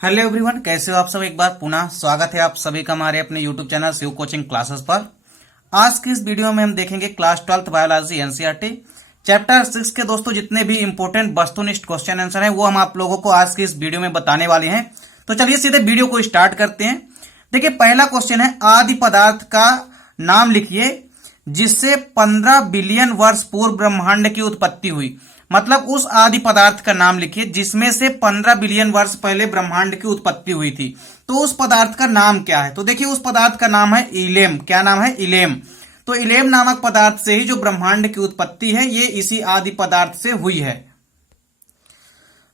Hello everyone, कैसे हो आप सब। एक बार पुनः स्वागत है आप सभी का हमारे अपने YouTube channel Shiv coaching classes पर। आज की इस वीडियो में हम देखेंगे class 12th biology NCERT chapter 6 के दोस्तों जितने भी इंपॉर्टेंट वस्तुनिष्ठ क्वेश्चन आंसर हैं वो हम आप लोगों को आज की इस वीडियो में बताने वाले हैं। तो चलिए सीधे वीडियो को स्टार्ट करते हैं। देखिए, पहला क्वेश्चन है, आदि पदार्थ का नाम लिखिए जिससे 15 बिलियन वर्ष पूर्व ब्रह्मांड की उत्पत्ति हुई। मतलब उस आदि पदार्थ का नाम लिखिए जिसमें से 15 बिलियन वर्ष पहले ब्रह्मांड की उत्पत्ति हुई थी। तो उस पदार्थ का नाम क्या है? तो देखिए, उस पदार्थ का नाम है इलेम। क्या नाम है? इलेम। तो इलेम नामक पदार्थ से ही जो ब्रह्मांड की उत्पत्ति है ये इसी आदि पदार्थ से हुई है।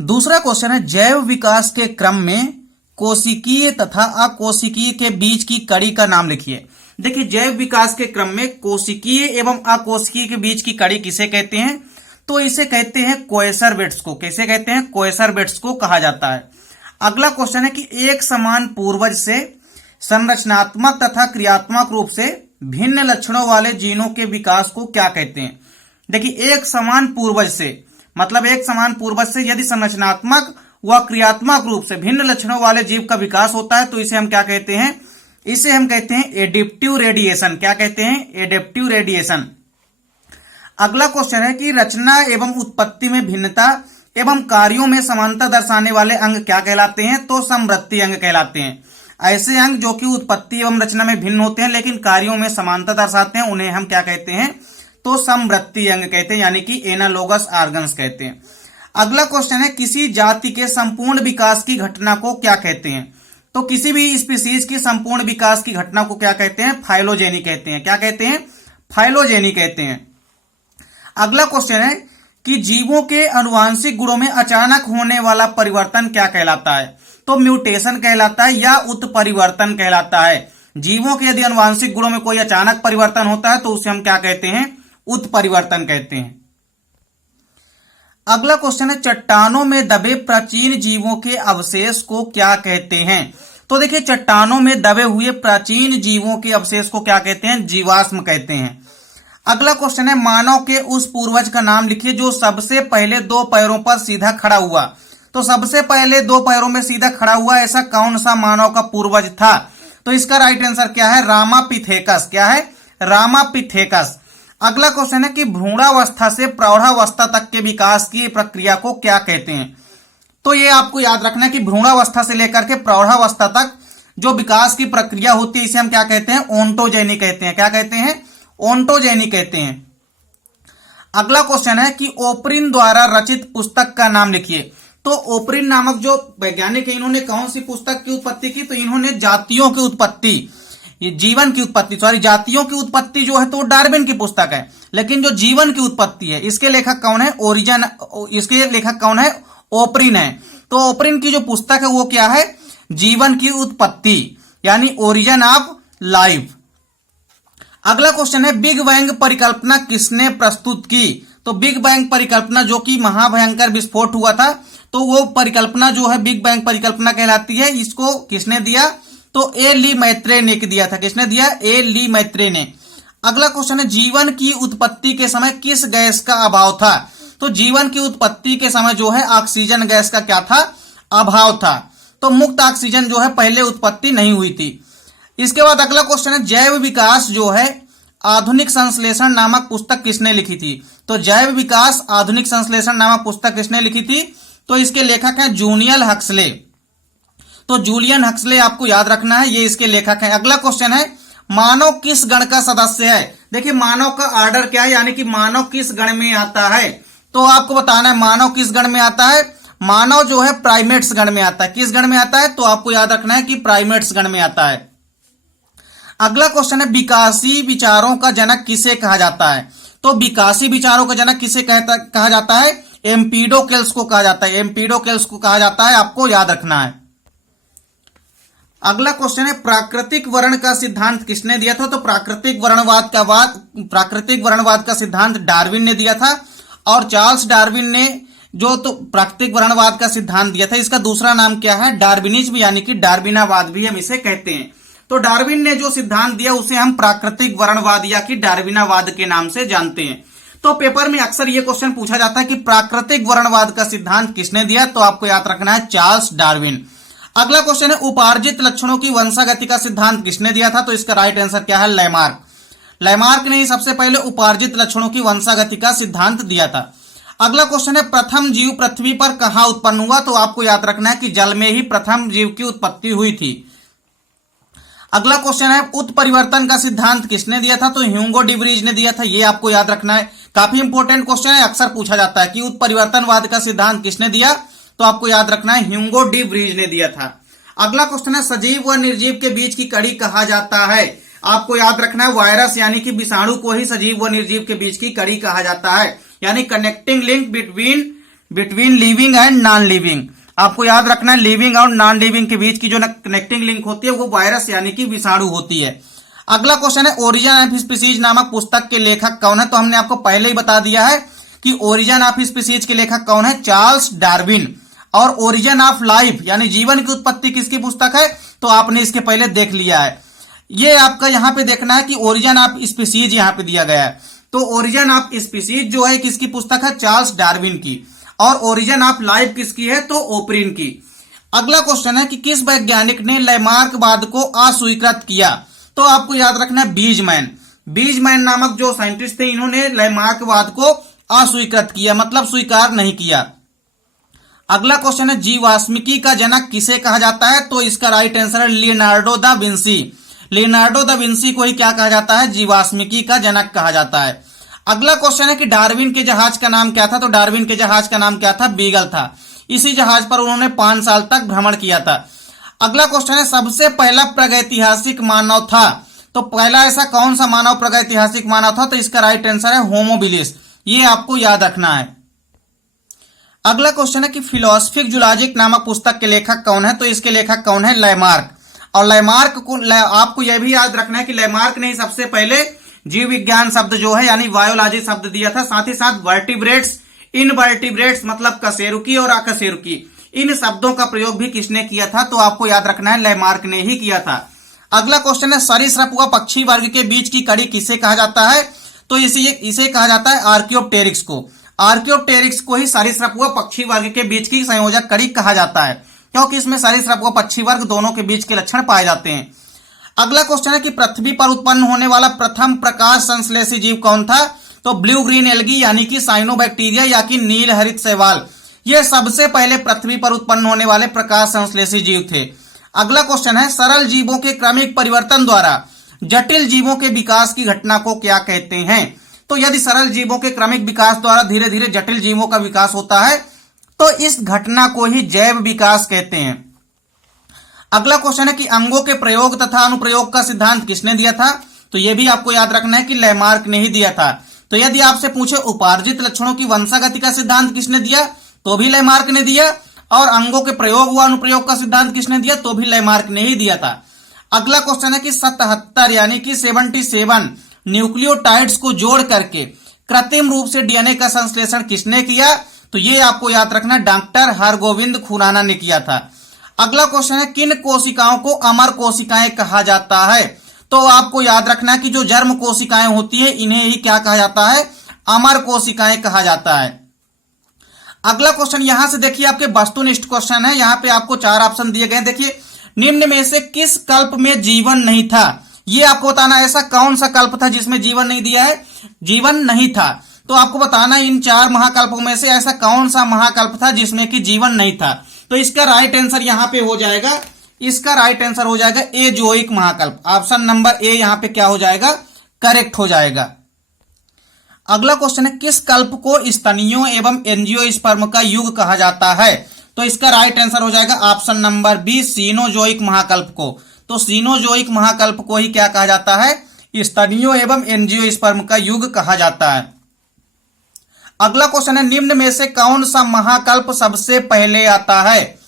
दूसरा क्वेश्चन है, जैव विकास के क्रम में कोशिकीय तथा अकोशिकीय के बीच की कड़ी का नाम लिखिए। देखिए, जैव विकास के क्रम में कोशिकीय एवं अकोशिकीय के बीच की कड़ी किसे कहते हैं? तो इसे कहते हैं कोएसरवेट्स को। कैसे कहते हैं? कोएसरवेट्स को कहा जाता है। अगला क्वेश्चन है कि एक समान पूर्वज से संरचनात्मक तथा क्रियात्मक रूप से भिन्न लक्षणों वाले जीनों के विकास को क्या कहते हैं? देखिए, एक समान पूर्वज से मतलब एक समान पूर्वज से यदि संरचनात्मक व क्रियात्मक रूप से भिन्न लक्षणों वाले जीव का विकास होता है तो इसे हम क्या कहते हैं? इसे हम कहते हैं एडेप्टिव रेडिएशन। क्या कहते हैं? Adaptive radiation. अगला क्वेश्चन है कि रचना एवं उत्पत्ति में भिन्नता एवं कार्यों में समानता दर्शाने वाले अंग क्या कहलाते हैं? तो समवृत्ति अंग कहलाते हैं। ऐसे अंग जो कि उत्पत्ति एवं रचना में भिन्न होते हैं लेकिन कार्यों में समानता दर्शाते हैं उन्हें हम क्या कहते हैं? तो समवृत्ति अंग कहते हैं, यानी कि एनालोगस ऑर्गन्स कहते हैं। अगला क्वेश्चन है, किसी जाति के संपूर्ण विकास की घटना को क्या कहते हैं? तो किसी भी स्पीसीज की संपूर्ण विकास की घटना को क्या कहते हैं? फाइलोजेनी कहते हैं। क्या कहते हैं? फाइलोजेनी कहते हैं। अगला क्वेश्चन है कि जीवों के आनुवंशिक गुणों में अचानक होने वाला परिवर्तन क्या कहलाता है? तो म्यूटेशन कहलाता है या उत्परिवर्तन कहलाता है। जीवों के यदि आनुवंशिक गुणों में कोई अचानक परिवर्तन होता है तो उसे हम क्या कहते हैं? उत्परिवर्तन कहते हैं। अगला क्वेश्चन है, चट्टानों में दबे प्राचीन जीवों के अवशेष को क्या कहते हैं? तो देखिए, चट्टानों में दबे हुए प्राचीन जीवों के अवशेष को क्या कहते हैं? जीवाश्म कहते हैं। अगला क्वेश्चन है, मानव के उस पूर्वज का नाम लिखिए जो सबसे पहले दो पैरों पर सीधा खड़ा हुआ। तो सबसे पहले दो पैरों में सीधा खड़ा हुआ ऐसा कौन सा मानव का पूर्वज था? तो इसका राइट आंसर क्या है? रामापिथेकस। क्या है? रामापिथेकस। अगला क्वेश्चन है कि भ्रूणावस्था से प्रौढ़ावस्था तक के विकास की प्रक्रिया को क्या कहते हैं? तो ये आपको याद रखना है कि भ्रूणावस्था से लेकर के प्रौढ़ावस्था तक जो विकास की प्रक्रिया होती है इसे हम क्या कहते हैं? ओंटोजेनी कहते हैं। क्या कहते हैं? ओंटोजेनी कहते हैं। अगला क्वेश्चन है कि ओपरिन द्वारा रचित पुस्तक का नाम लिखिए। तो ओपरिन नामक जो वैज्ञानिक है इन्होंने कौन सी पुस्तक की उत्पत्ति की? तो इन्होंने जातियों की उत्पत्ति, ये जीवन की उत्पत्ति, जातियों की उत्पत्ति जो है तो डार्विन की पुस्तक है, लेकिन जो जीवन की उत्पत्ति है इसके लेखक कौन है? ओरिजन। इसके लेखक कौन है? ओपरिन है। तो ओपरिन की जो पुस्तक है वो क्या है? जीवन की उत्पत्ति, यानी ओरिजन ऑफ लाइफ। अगला क्वेश्चन है, बिग बैंग परिकल्पना किसने प्रस्तुत की? तो बिग बैंग परिकल्पना जो कि महाभयंकर विस्फोट हुआ था तो वो परिकल्पना जो है बिग बैंग परिकल्पना कहलाती है। इसको किसने दिया? तो ए ली मैत्रे ने दिया था। किसने दिया? ए ली मैत्रे ने। अगला क्वेश्चन है, जीवन की उत्पत्ति के समय किस गैस का अभाव था? तो जीवन की उत्पत्ति के समय जो है ऑक्सीजन गैस का क्या था? अभाव था। तो मुक्त ऑक्सीजन जो है पहले उत्पत्ति नहीं हुई थी। इसके बाद अगला क्वेश्चन है, जैव विकास जो है आधुनिक संश्लेषण नामक पुस्तक किसने लिखी थी? तो जैव विकास आधुनिक संश्लेषण नामक पुस्तक किसने लिखी थी? तो इसके लेखक हैं जूलियन हक्सले। तो जूलियन हक्सले आपको याद रखना है, ये इसके लेखक हैं। अगला क्वेश्चन है, मानव किस गण का सदस्य है? देखिए, मानव का ऑर्डर क्या है, यानी कि मानव किस गण में आता है? तो आपको बताना है मानव किस गण में आता है। मानव जो है प्राइमेट्स गण में आता है। किस गण में आता है? तो आपको याद रखना है कि प्राइमेट्स गण में आता है। अगला क्वेश्चन है, विकासी विचारों का जनक किसे कहा जाता है? तो विकासी विचारों का जनक किसे कहा जाता है? एम्पीडोकेल्स को कहा जाता है। एम्पीडोकेल्स को कहा जाता है, आपको याद रखना है। अगला क्वेश्चन है, प्राकृतिक वर्ण का सिद्धांत किसने दिया था? तो प्राकृतिक वर्णवाद का सिद्धांत डार्विन ने दिया था। और चार्ल्स डार्विन ने जो तो प्राकृतिक वर्णवाद का सिद्धांत दिया था इसका दूसरा नाम क्या है? डार्विनिज्म, यानी कि डार्विनावाद भी हम इसे कहते हैं। तो डार्विन ने जो सिद्धांत दिया उसे हम प्राकृतिक वर्णवाद या कि डार्विनावाद के नाम से जानते हैं। तो पेपर में अक्सर यह क्वेश्चन पूछा जाता है कि प्राकृतिक वर्णवाद का सिद्धांत किसने दिया? तो आपको याद रखना है चार्ल्स डार्विन। अगला क्वेश्चन है उपार्जित लक्षणों की वंशागति का सिद्धांत किसने दिया था? तो इसका राइट आंसर क्या है? लैमार्क। लैमार्क ने ही सबसे पहले उपार्जित लक्षणों की वंशागति का सिद्धांत दिया था। अगला क्वेश्चन है प्रथम जीव पृथ्वी पर कहां उत्पन्न हुआ? तो आपको याद रखना है कि जल में ही प्रथम जीव की उत्पत्ति हुई थी। अगला क्वेश्चन है उत्परिवर्तन का सिद्धांत किसने दिया था? तो ह्यूगो डिवरीज ने दिया था। ये आपको याद रखना है, काफी इंपॉर्टेंट क्वेश्चन है, अक्सर पूछा जाता है कि उत्परिवर्तनवाद का सिद्धांत किसने दिया? तो आपको याद रखना है ह्यूगो डिवरीज ने दिया था। अगला क्वेश्चन है सजीव व निर्जीव के बीच की कड़ी कहा जाता है? आपको याद रखना है वायरस यानी कि विषाणु को ही सजीव व निर्जीव के बीच की कड़ी कहा जाता है, यानी connecting link between living and non living. आपको याद रखना है लिविंग और नॉन लिविंग के बीच की जो कनेक्टिंग लिंक होती है वो वायरस यानी कि विषाणु होती है। अगला क्वेश्चन है ओरिजिन ऑफ स्पीसीज नामक पुस्तक के लेखक कौन है? तो हमने आपको पहले ही बता दिया है कि ओरिजिन ऑफ स्पीसीज के लेखक कौन है? Charles Darwin. और ओरिजिन ऑफ लाइफ यानी जीवन की उत्पत्ति किसकी पुस्तक है? तो आपने इसके पहले देख लिया है। ये आपका यहां पे देखना है कि ओरिजिन ऑफ स्पीसीज यहां पे दिया गया है, तो ओरिजिन ऑफ स्पीसीज जो है किसकी पुस्तक है? चार्ल्स डार्विन की। और ओरिजिन ऑफ लाइफ किसकी है? तो ओपरिन की। अगला क्वेश्चन है कि किस वैज्ञानिक ने लैमार्कवाद को अस्वीकृत किया? तो आपको याद रखना है बीजमैन। बीजमैन नामक जो साइंटिस्ट थे इन्होंने लैमार्कवाद को अस्वीकृत किया, मतलब स्वीकार नहीं किया। अगला क्वेश्चन है जीवाश्मिकी का जनक किसे कहा जाता है? तो इसका राइट आंसर है Leonardo da Vinci. Leonardo da Vinci को ही क्या कहा जाता है? जीवाश्मिकी का जनक कहा जाता है। अगला क्वेश्चन है कि डार्विन के जहाज का नाम क्या था? तो डार्विन के जहाज का नाम क्या था? बीगल था। इसी जहाज पर उन्होंने 5 साल तक भ्रमण किया था। अगला क्वेश्चन है सबसे पहला प्रागैतिहासिक मानव था? तो पहला ऐसा कौन सा मानव प्रागैतिहासिक मानव था? तो इसका राइट आंसर है होमोबिलिस। ये आपको याद रखना है। अगला क्वेश्चन है कि फिलोसफिक जूलॉजिक नामक पुस्तक के लेखक कौन है? तो इसके लेखक कौन है? लैमार्क। और लैमार्क को आपको यह भी याद रखना है कि लैमार्क ने सबसे पहले जीव विज्ञान शब्द जो है यानी बायोलॉजी शब्द दिया था। साथ ही साथ वर्टिब्रेट्स, इनवर्टिब्रेट्स मतलब कशेरुकी और अकशेरुकी, इन शब्दों का प्रयोग भी किसने किया था? तो आपको याद रखना है लैमार्क ने ही किया था। अगला क्वेश्चन है सरीसृप व पक्षी वर्ग के बीच की कड़ी किसे कहा जाता है? तो इसे कहा जाता है आर्कियोप्टेरिक्स को। आर्कियोप्टेरिक्स को ही सरीसृप व पक्षी वर्ग के बीच की संयोजक कड़ी कहा जाता है, क्योंकि इसमें सरीसृप व पक्षी वर्ग दोनों के बीच के लक्षण पाए जाते हैं। अगला क्वेश्चन है कि पृथ्वी पर उत्पन्न होने वाला प्रथम प्रकाश संश्लेषी जीव कौन था? तो ब्लू ग्रीन एल्गी यानी कि साइनोबैक्टीरिया या कि नील हरित शैवाल, ये सबसे पहले पृथ्वी पर उत्पन्न होने वाले प्रकाश संश्लेषी जीव थे। अगला क्वेश्चन है सरल जीवों के क्रमिक परिवर्तन द्वारा जटिल जीवों के विकास की घटना को क्या कहते हैं? तो यदि सरल जीवों के क्रमिक विकास द्वारा धीरे धीरे जटिल जीवों का विकास होता है तो इस घटना को ही जैव विकास कहते हैं। अगला क्वेश्चन है कि अंगों के प्रयोग तथा अनुप्रयोग का सिद्धांत किसने दिया था? तो यह भी आपको याद रखना है कि लैमार्क ने ही दिया था। तो यदि आपसे पूछे उपार्जित लक्षणों की वंशागति का सिद्धांत किसने दिया? तो भी लैमार्क ने दिया। और अंगों के प्रयोग व अनुप्रयोग का सिद्धांत किसने दिया? तो भी लैमार्क ने ही दिया था। अगला क्वेश्चन है कि 77 यानी कि 77 न्यूक्लियोटाइड्स को जोड़ करके कृत्रिम रूप से डीएनए का संश्लेषण किसने किया? तो ये आपको याद रखना डॉक्टर हरगोविंद खुराना ने किया था। अगला क्वेश्चन है किन कोशिकाओं को अमर कोशिकाएं कहा जाता है? तो आपको याद रखना है कि जो जर्म कोशिकाएं होती है इन्हें ही क्या कहा जाता है? अमर कोशिकाएं कहा जाता है। अगला क्वेश्चन यहां से देखिए आपके वस्तुनिष्ठ क्वेश्चन है। यहां पे आपको 4 ऑप्शन दिए गए। देखिए निम्न में से किस कल्प में जीवन नहीं था? ये आपको बताना ऐसा कौन सा कल्प था जिसमें जीवन नहीं दिया है, जीवन नहीं था। तो आपको बताना इन 4 महाकल्पों में से ऐसा कौन सा महाकल्प था जिसमें कि जीवन नहीं था। तो इसका राइट आंसर यहां पे हो जाएगा, इसका राइट आंसर हो जाएगा एजोइक महाकल्प। ऑप्शन नंबर ए यहां पे क्या हो जाएगा? करेक्ट हो जाएगा। अगला क्वेश्चन है किस कल्प को स्तनियों एवं एंजियोस्पर्म का युग कहा जाता है? तो इसका राइट आंसर हो जाएगा ऑप्शन नंबर बी सीनोजोइक महाकल्प को। तो सीनोजोइक महाकल्प को ही क्या कहा जाता है? स्तनियों एवं एंजियोस्पर्म का युग कहा जाता है। अगला क्वेश्चन है निम्न में से कौन सा महाकल्प सबसे पहले आता है?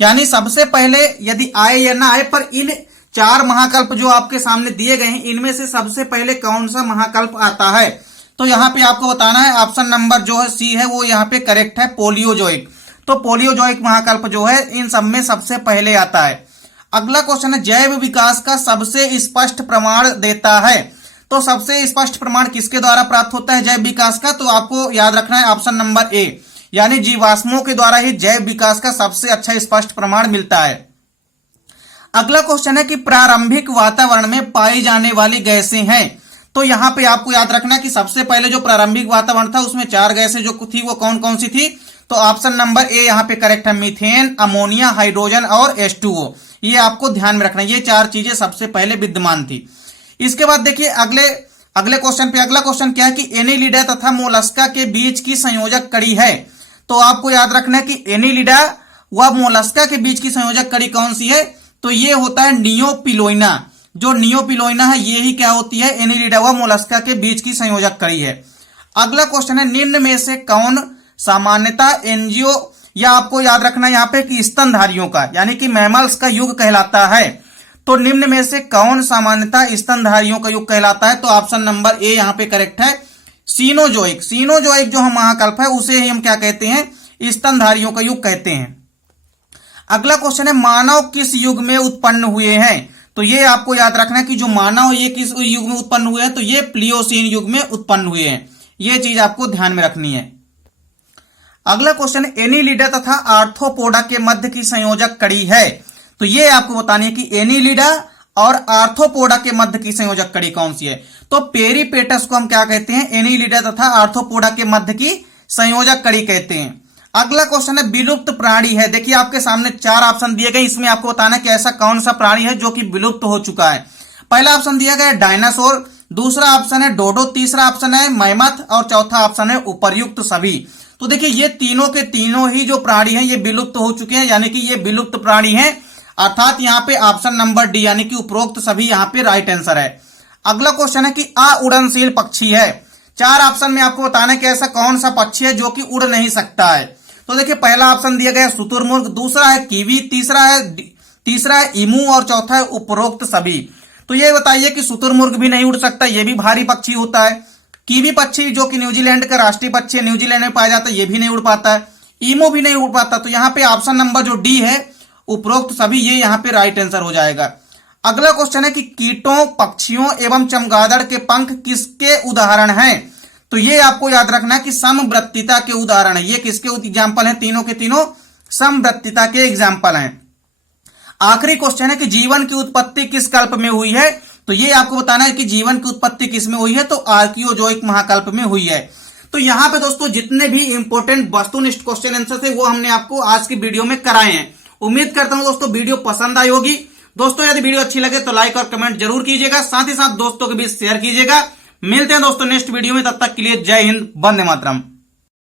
यानी सबसे पहले यदि आए या ना आए पर इन 4 महाकल्प जो आपके सामने दिए गए हैं इनमें से सबसे पहले कौन सा महाकल्प आता है? तो यहां पे आपको बताना है ऑप्शन नंबर जो है सी है वो यहां पे करेक्ट है, पोलियोजोइक। तो पोलियोजोइक महाकल्प जो है इन सब में सबसे पहले आता है। अगला क्वेश्चन है जैव विकास का सबसे स्पष्ट प्रमाण देता है? तो सबसे स्पष्ट प्रमाण किसके द्वारा प्राप्त होता है जैव विकास का? तो आपको याद रखना है ऑप्शन नंबर ए, यानी जीवाश्मों के द्वारा ही जैव विकास का सबसे अच्छा स्पष्ट प्रमाण मिलता है। अगला क्वेश्चन है कि प्रारंभिक वातावरण में पाई जाने वाली गैसें हैं। तो यहां पे आपको याद रखना है कि सबसे पहले जो प्रारंभिक वातावरण था उसमें 4 गैसें जो थी वो कौन कौन सी थी। तो ऑप्शन नंबर ए यहां पे करेक्ट है, मीथेन, अमोनिया, हाइड्रोजन और H2O। ये आपको ध्यान में रखना है, ये 4 चीजें सबसे पहले विद्यमान थी। इसके बाद देखिए अगले क्वेश्चन पे, अगला क्वेश्चन क्या है कि एनीलिडा तथा मोलस्का के बीच की संयोजक कड़ी है। तो आपको याद रखना है कि एनीलिडा व मोलस्का के बीच की संयोजक कड़ी कौन सी है। तो ये होता है नियोपिलोइना। जो नियोपिलोइना है ये ही क्या होती है, एनीलिडा व मोलस्का के बीच की संयोजक कड़ी है। अगला क्वेश्चन है निम्न में से कौन सामान्यतः एंजियो, या आपको याद रखना है यहाँ पे कि स्तनधारियों का यानी कि मैमल्स का युग कहलाता है। तो निम्न में से कौन सामान्यतः स्तनधारियों का युग कहलाता है। तो ऑप्शन नंबर ए यहाँ पे करेक्ट है, सीनोजोइक। सीनोजोइक जो हम महाकल्प है उसे ही हम क्या कहते हैं, स्तनधारियों का युग कहते हैं। अगला क्वेश्चन है मानव किस युग में उत्पन्न हुए हैं। तो ये आपको याद रखना है कि जो मानव ये किस युग में उत्पन्न हुए हैं, तो ये प्लियोसीन युग में उत्पन्न हुए हैं। ये चीज आपको ध्यान में रखनी है। अगला क्वेश्चन एनीलिडा तथा आर्थ्रोपोडा के मध्य की संयोजक कड़ी है। तो ये आपको बतानी है कि एनीलिडा और आर्थ्रोपोडा के मध्य की संयोजक कड़ी कौन सी है। तो पेरिपेटस को हम क्या कहते हैं, एनीलिडा तथा आर्थ्रोपोडा के मध्य की संयोजक कड़ी कहते हैं। अगला क्वेश्चन है विलुप्त प्राणी है। देखिए आपके सामने 4 ऑप्शन दिए गए, इसमें आपको बताना है कि ऐसा कौन सा प्राणी है जो कि विलुप्त हो चुका है। पहला ऑप्शन दिया गया है डायनासोर, दूसरा ऑप्शन है डोडो, तीसरा ऑप्शन है मैमथ और चौथा ऑप्शन है उपर्युक्त सभी। तो देखिए ये तीनों के तीनों ही जो प्राणी हैं ये विलुप्त हो चुके हैं, यानी कि ये विलुप्त प्राणी हैं, अर्थात यहाँ पे ऑप्शन नंबर डी यानी कि उपरोक्त सभी यहाँ पे राइट आंसर है। अगला क्वेश्चन है कि अउड़नशील पक्षी है। 4 ऑप्शन में आपको बताना है कि ऐसा कौन सा पक्षी है जो कि उड़ नहीं सकता है। तो देखिए पहला ऑप्शन दिया गया है शुतुरमुर्ग, दूसरा है कीवी, तीसरा है ईमू और चौथा है उपरोक्त सभी। तो ये बताइए कि शुतुरमुर्ग भी नहीं उड़ सकता, ये भी भारी पक्षी होता है। कीवी पक्षी जो कि न्यूजीलैंड का राष्ट्रीय पक्षी है, न्यूजीलैंड में पाया जाता है, ये भी नहीं उड़ पाता है। ईमू भी नहीं उड़ पाता। तो यहाँ पे ऑप्शन नंबर जो डी है उपरोक्त सभी, ये यहाँ पे राइट आंसर हो जाएगा। अगला क्वेश्चन है कि कीटों, पक्षियों एवं चमगादड़ के पंख किसके उदाहरण हैं। तो ये आपको याद रखना है कि समवृत्तिता के उदाहरण है। ये किसके एग्जाम्पल हैं, तीनों के तीनों समवृत्तिता के एग्जाम्पल हैं। आखिरी क्वेश्चन है कि जीवन की उत्पत्ति किस कल्प में हुई है। तो ये आपको बताना है कि जीवन की उत्पत्ति किस में हुई है। तो आर्कियोजोइक महाकल्प में हुई है। तो यहाँ पे दोस्तों जितने भी इंपॉर्टेंट वस्तुनिष्ठ क्वेश्चन आंसर थे वो हमने आपको आज की वीडियो में कराए हैं। उम्मीद करता हूं दोस्तों वीडियो पसंद आई होगी। दोस्तों यदि वीडियो अच्छी लगे तो लाइक और कमेंट जरूर कीजिएगा, साथ ही साथ दोस्तों के बीच शेयर कीजिएगा। मिलते हैं दोस्तों नेक्स्ट वीडियो में, तब तक के लिए जय हिंद, वंदे मातरम।